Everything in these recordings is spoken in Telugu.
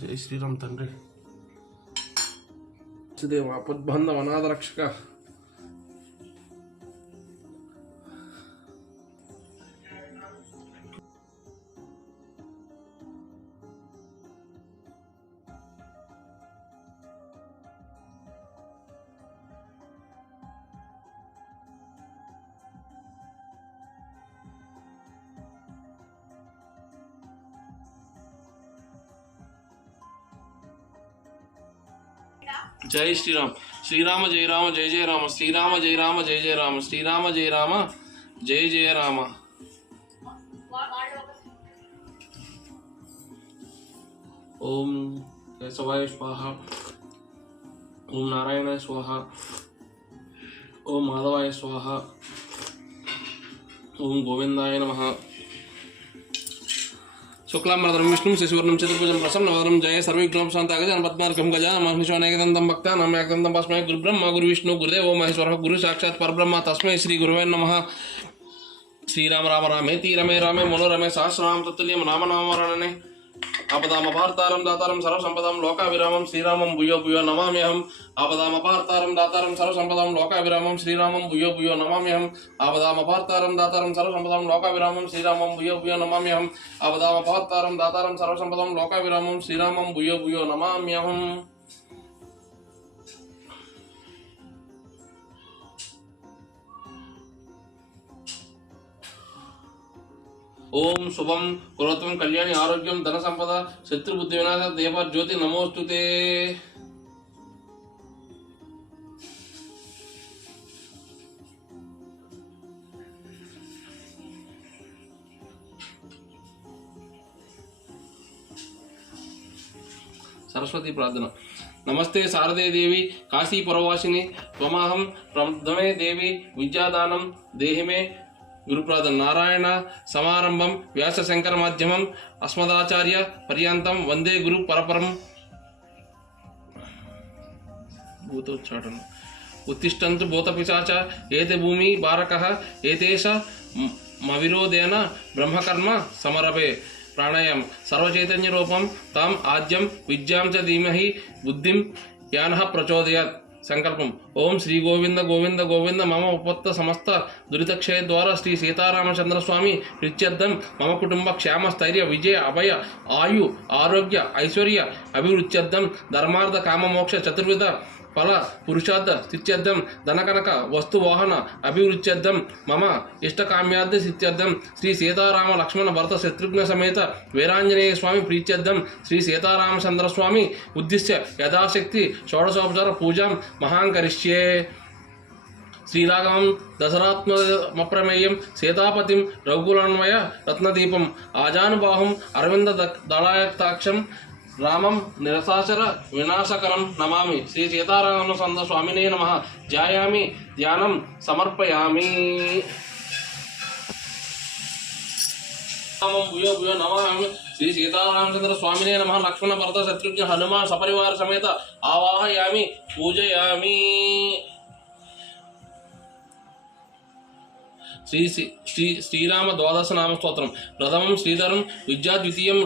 జై శ్రీరామ్ తండ్రి దేవ ఆపద్బంధం అనాథ రక్షక జై శ్రీరామ్ శ్రీరామ జయ రామ జయ జయ రామ శ్రీరామ జయ రామ జయ జయ రామ శ్రీరామ జయ రామ జయ జయ రామ. ఓం కేశవాయ స్వాహ, ఓం నారాయణాయ స్వాహ, ఓం మాధవాయ స్వాహ, ఓం గోవిందాయ నమః. శుక్లాంబరధరం విష్ణుం శశివర్ణం చతుర్భుజం ప్రసన్నవదనం జయ సర్వవిఘ్నం శాంతాగజాన పద్మార్కం గజానన మహర్నిశోనేకదంతం భక్తానాం ఏకదంతం తస్మై గురుబ్రహ్మ గురువిష్ణు గురుదేవో మహేశ్వరః గురు సాక్షాత్ పరబ్రహ్మ తస్మై శ్రీ గురువే నమః. శ్రీరామ రామ రామేతి రమే రామే మనోరమే సహస్రనామ తత్తుల్యం రామనామవరణనే ఆపదామపార్తారం దాతారం సర్వసంపదాం లోకావిరామం శ్రీరామం భూయో భూయో నమామ్యహం. ఆపదామపార్తారం దాతారం సర్వసంపదాం లోకావిరామం శ్రీరామం భూయో భూయో నమామ్యహం. ఆపదామపార్తారం దాతారం సర్వసంపదాం లోకావిరామం శ్రీరామం భూయో భూయో నమామ్యహం. ఆపదామపార్తారం దాతారం సర్వసంపదాం లోకావిరామం శ్రీరామం భూయో భూయో నమామ్యహం. ఓం శుభం కులత్వం కళ్యాణి ఆరోగ్యం ధన సంపద శత్రుబుద్ధి వినాశ దేవ జ్యోతి నమోస్తుతే. సరస్వతి ప్రార్థన. నమస్తే శారదే దేవి కాశీపురవాసిని త్వమహం ప్రథమే దేవి విద్యాదానం దేహిమే గురుప్రార్థన. నారాయణ సమారంభం వ్యాస శంకర మాధ్యమం అస్మదాచార్య పర్యంతం వందే గురు పరపరం. భూతోచ్చాటన. ఉత్తిష్టంతు భూతపిశాచ ఏతే భూమి బారకః ఏతేష మవిరోధేన బ్రహ్మకర్మ సమరభే. ప్రాణాయామం. సర్వచైతన్య రూపం తాం ఆద్యం విద్యాం చ ధీమహి బుద్ధిం యానః ప్రచోదయాత్. సంకల్పం. ఓం శ్రీ గోవింద గోవింద గోవింద మమ ఉపత్త సమస్త దురితక్షయ ద్వారా శ్రీ సీతారామచంద్రస్వామి ప్రీత్యర్థం మమ కుటుంబ క్షేమ స్థైర్య విజయ అభయ ఆయు ఆరోగ్య ఐశ్వర్య అభివృద్ధ్యర్థం ధర్మార్థ కామమోక్ష చతుర్విధ ఫల పురుషార్థ స్థిత్యర్థం ధనకనక వస్తువాహన అభివృద్ధ్యర్థం మమ ఇష్టకామ్యార్థ స్థిత్యర్థం శ్రీ సీతారామ లక్ష్మణ భరత శత్రుఘ్న సమేత వీరాంజనేయ స్వామి ప్రీత్యర్థం శ్రీ సీతారామచంద్రస్వామి ఉద్దిశ్య యథాశక్తి షోడశోపచార పూజాం మహాంకరిష్యే. శ్రీరాఘవం దశరాత్మప్రమేయం సీతాపతిం రఘుకులాన్వయ రత్నదీపం ఆజానుబాహుం అరవింద దళాయతాక్షం రామం నిరసాచర వినాశకరం నమామి. శ్రీ సీతారామచంద్ర స్వామినే నమః. ధ్యాయామి ధ్యానం సమర్పయామి. భూయో భూయో నమామి. శ్రీ సీతారామచంద్ర స్వామినే నమః. లక్ష్మణ భరత శత్రుఘ్న హనుమాన్ సపరివార సమేత ఆవాహయామి పూజయామి. శ్రీరామ ద్వాదశ నామ స్తోత్రం. ప్రథమం శ్రీధరం విద్యా ద్వితీయం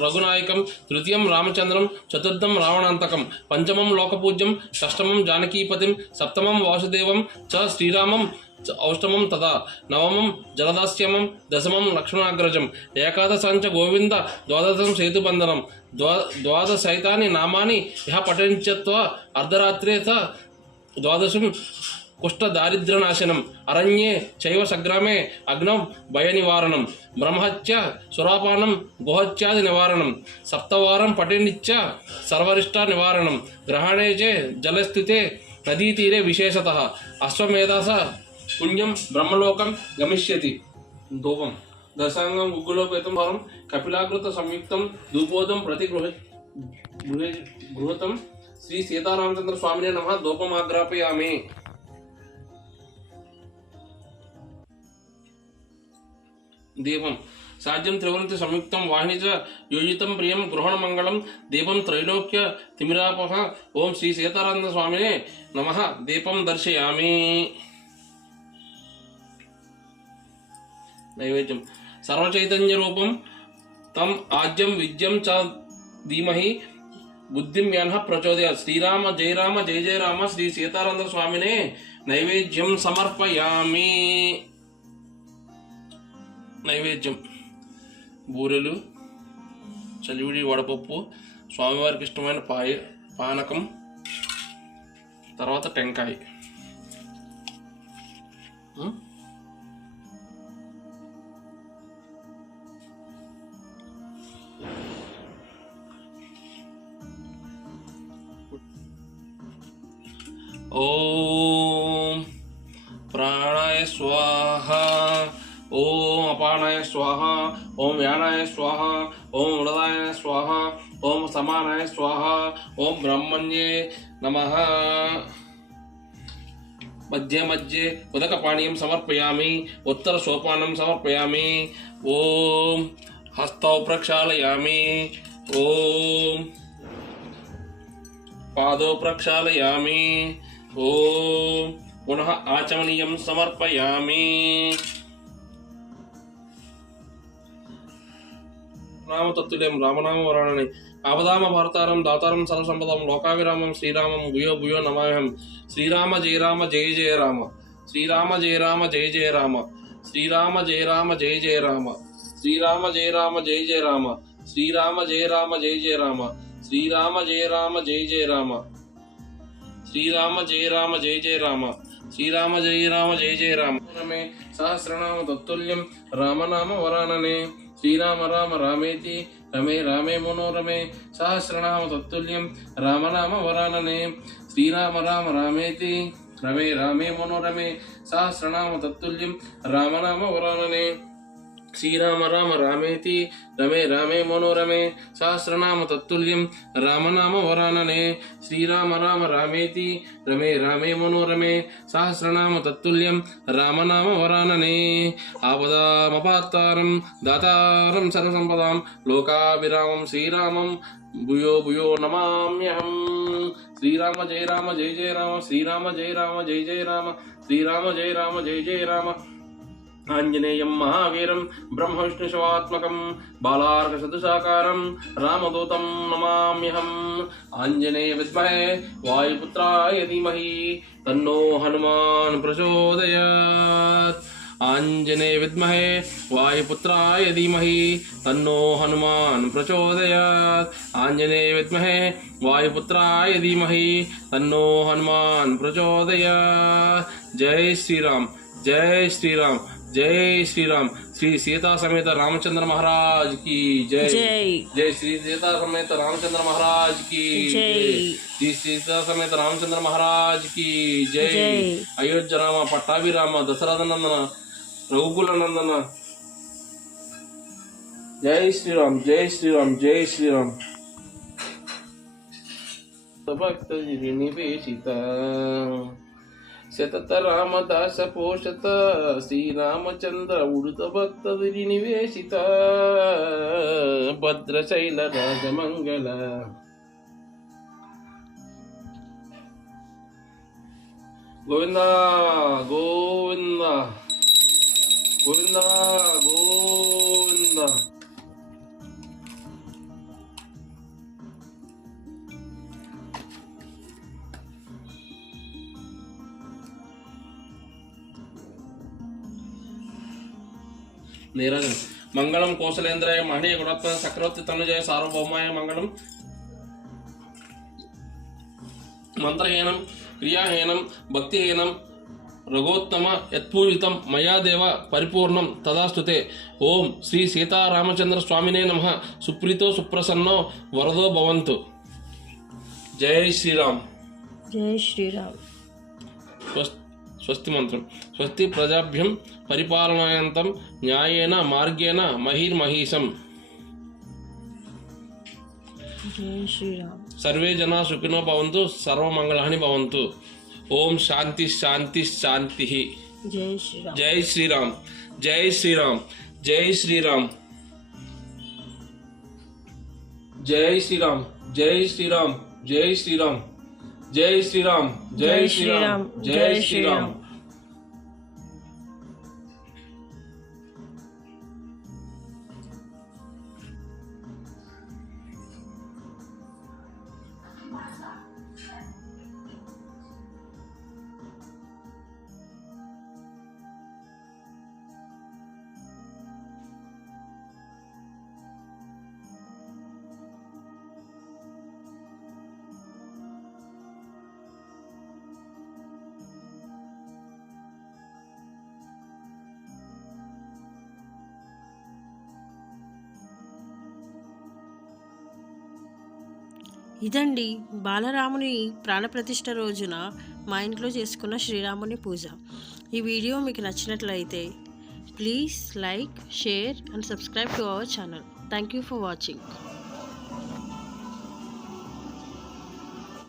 రఘునాయకం తృతీయం రామచంద్రం చతుర్థం రావణాంతకం పంచమం లోకపూజ్యం షష్టమం జానకీపతిం సప్తమం వాసుదేవం చ శ్రీరామం ఔష్టమం తదా నవమం జలదాస్యమం దశమం లక్ష్మణాగ్రజం ఏకాదశాంచ గోవింద ద్వాదశం సేతుబంధనం ద్వాదశైతాని నామాని యః పఠంత్యత్వా అర్ధరాత్రే స ద్వాదశం కుష్ఠదారిద్ర్యనాశనం అరణ్యే చైవ సంగ్రామే అగ్నౌ భయనివారణం బ్రహ్మహత్య సురాపానం గోహత్యాది నివారణం సప్తవారం పఠేనిచ్చ సర్వరిష్ట నివారణం గ్రహణే చే జలస్థితే నదీతీరే విశేషతః అశ్వమేధస పుణ్యం బ్రహ్మలోకం గమిష్యతి. ధూపం. దశాంగం గుగ్గులోపేతం వారం కపిలాకృత సంయుక్తం ధూపోదం ప్రతి గృహతం శ్రీ సీతారామచంద్ర స్వామినే నమః. ధూపమాగ్రాపయామి. దీపం. సాధ్యం త్రివృత్తి సంయుక్తం వాహిని చ యోజితం ప్రియం గృహణ మంగళం దీపం త్రైలోక్య తిమిరాపహ. ఓం శ్రీ సీతారామ స్వామినే నమః. దీపం దర్శయామి. నైవేద్యం. సర్వచైతన్య రూపం తం ఆద్యం విద్యం చ ధీమహి బుద్ధిం యన్హ ప్రచోదయాత్. శ్రీరామ జయ రామ జయ జయ రామ శ్రీ సీతారామ స్వామినే నైవేద్యం సమర్పయామి. నైవేద్యం బూరెలు, చలివిడి వడపప్పు, స్వామివారికి ఇష్టమైన పానకం, తర్వాత టెంకాయ. ఓం ప్రాణాయ స్వాహ, ఓం అపానాయ స్వాహ, ఓం వ్యానాయ స్వాహ, ఓం ఉడదాయ స్వాహ, ఓం సమానాయ స్వాహ, ఓం బ్రహ్మణ్యే నమః. మధ్య మధ్య ఉదకపానీయం సమర్పయామి, ఉత్తర సోపానం సమర్పయామి. ఓం హస్తౌ ప్రక్షాళయామి, ఓం పాదో ప్రక్షాళయామి, ఓం పునః ఆచమనీయం సమర్పయామి. రామతత్తుల్యం రామనామ వరాణని ఆపదామ భారతారం దాతారం సర్వసంపదం లోకావిరామం శ్రీరామం భూయో భూయో నమామ్యహం. శ్రీరామ జయ రామ జయ జయ రామ, శ్రీరామ జయ రామ జయ జయ రామ, శ్రీరామ జయ రామ జయ జయ రామ, శ్రీరామ జయ రామ జయ జయ రామ, శ్రీరామ జయ రామ జయ జయ రామ, శ్రీరామ జయ రామ జయ జయ రామ, శ్రీరామ జయ రామ జయ జయ రామ, శ్రీరామ జయ రామ జయ జయ రామ. రమే సహస్రనామ తత్తుల్యం రామనామ వరాననే. శ్రీరామ రామ రామేతి రమే రామే మనోరమే. సహస్రనామ తత్తుల్యం రామనామ వరాననే. శ్రీరామ రామ రామేతి రమే రామే మనోరమే. సహస్రనామ తత్తుల్యం రామనామ వరాననే. శ్రీరామ రామ రామేతి రమే రామే మనోరమే. సహస్రనామ తత్తుల్యం రామనామ వరాననే. శ్రీరామ రామ రామేతి రమే రామే మనోరమే. సహస్రనామ తత్తుల్యం రామనామ వరాననే. ఆపదామపాత్తారం దాతారం సర్వసంపదాం లోకాభిరామం శ్రీరామం భూయో భూయో నమామ్యహం. శ్రీరామ జయ రామ జయ జయ రామ, శ్రీరామ జయ రామ జయ జయ రామ, శ్రీరామ జయ రామ జయ జయ రామ. ఆంజనేయం మహావీరం బ్రహ్మ విష్ణు శివాత్మకం బాలార్క సదృశాకారం రామదూతం నమామ్యహం. ఆంజనేయ విద్మహే వాయుపుత్రాయ ధీమహి తన్నో హనుమాన్ ప్రచోదయాత్. ఆంజనేయ విద్మహే వాయుపుత్రాయ ధీమహి తన్నో హనుమాన్ ప్రచోదయాత్. ఆంజనేయ విద్మహే వాయుపుత్రాయ ధీమహి తన్నో హనుమాన్ ప్రచోదయాత్. జై శ్రీరామ్, జై శ్రీరామ్, జై శ్రీరామ్. శ్రీ సీతా సమేత రామచంద్ర మహారాజ్ కి జై. జై శ్రీ సీతా సమేత రామచంద్ర మహారాజ్ కి జై. శ్రీ సీతా సమేత రామచంద్ర మహారాజ్ కి జై. అయోధ్య రామ పట్టాభిరామ దశరథ నందన రఘుకుల నందన. జై శ్రీరామ్, జై శ్రీరామ్, జై శ్రీరామ్. భక్త నివేశిత శతత రామదాస పోషత శ్రీరామచంద్ర ఉడుత భక్తది నివేశిత భద్రశైల రాజమంగళ. గోవింద గోవింద గోవింద గోవింద. నీరాజనం మంగళం కోసలేంద్రాయ మహనీయ గుణత్వ చక్రవర్తి తనుజయ సార్వభౌమాయ మంగళం. మంత్రహీనం క్రియాహీనం భక్తిహీనం రఘోత్తమ యత్పూజితం మయాదేవ పరిపూర్ణం తదాస్తుతే. ఓం శ్రీ సీతారామచంద్ర స్వామినే నమః. సుప్రీతో సుప్రసన్నో వరదో భవంతు. జై శ్రీరామ్, జై శ్రీరామ్. స్వస్తి మంత్రం. స్వస్తి ప్రజాభ్యం పరిపాలనాయంతం న్యాయేన మార్గేణ మహిర్మహీసం. జై శ్రీరామ్. సర్వే జనా సుఖినో భవంతు, సర్వమంగళాని భవంతు. ఓం శాంతి శాంతి శాంతి. జై శ్రీరామ్. జై శ్రీరామ్, జై శ్రీరామ్, జై శ్రీరామ్, జై శ్రీరామ్, జై శ్రీరామ్, జై శ్రీరామ్, జై శ్రీరామ్, జై శ్రీరామ్, జై శ్రీరామ్. ఇదండి బాలరాముని ప్రాణప్రతిష్ఠ రోజున మా ఇంట్లో చేసుకున్న శ్రీరాముని పూజ. ఈ వీడియో మీకు నచ్చినట్లయితే please like, share and subscribe to our channel. Thank you for watching.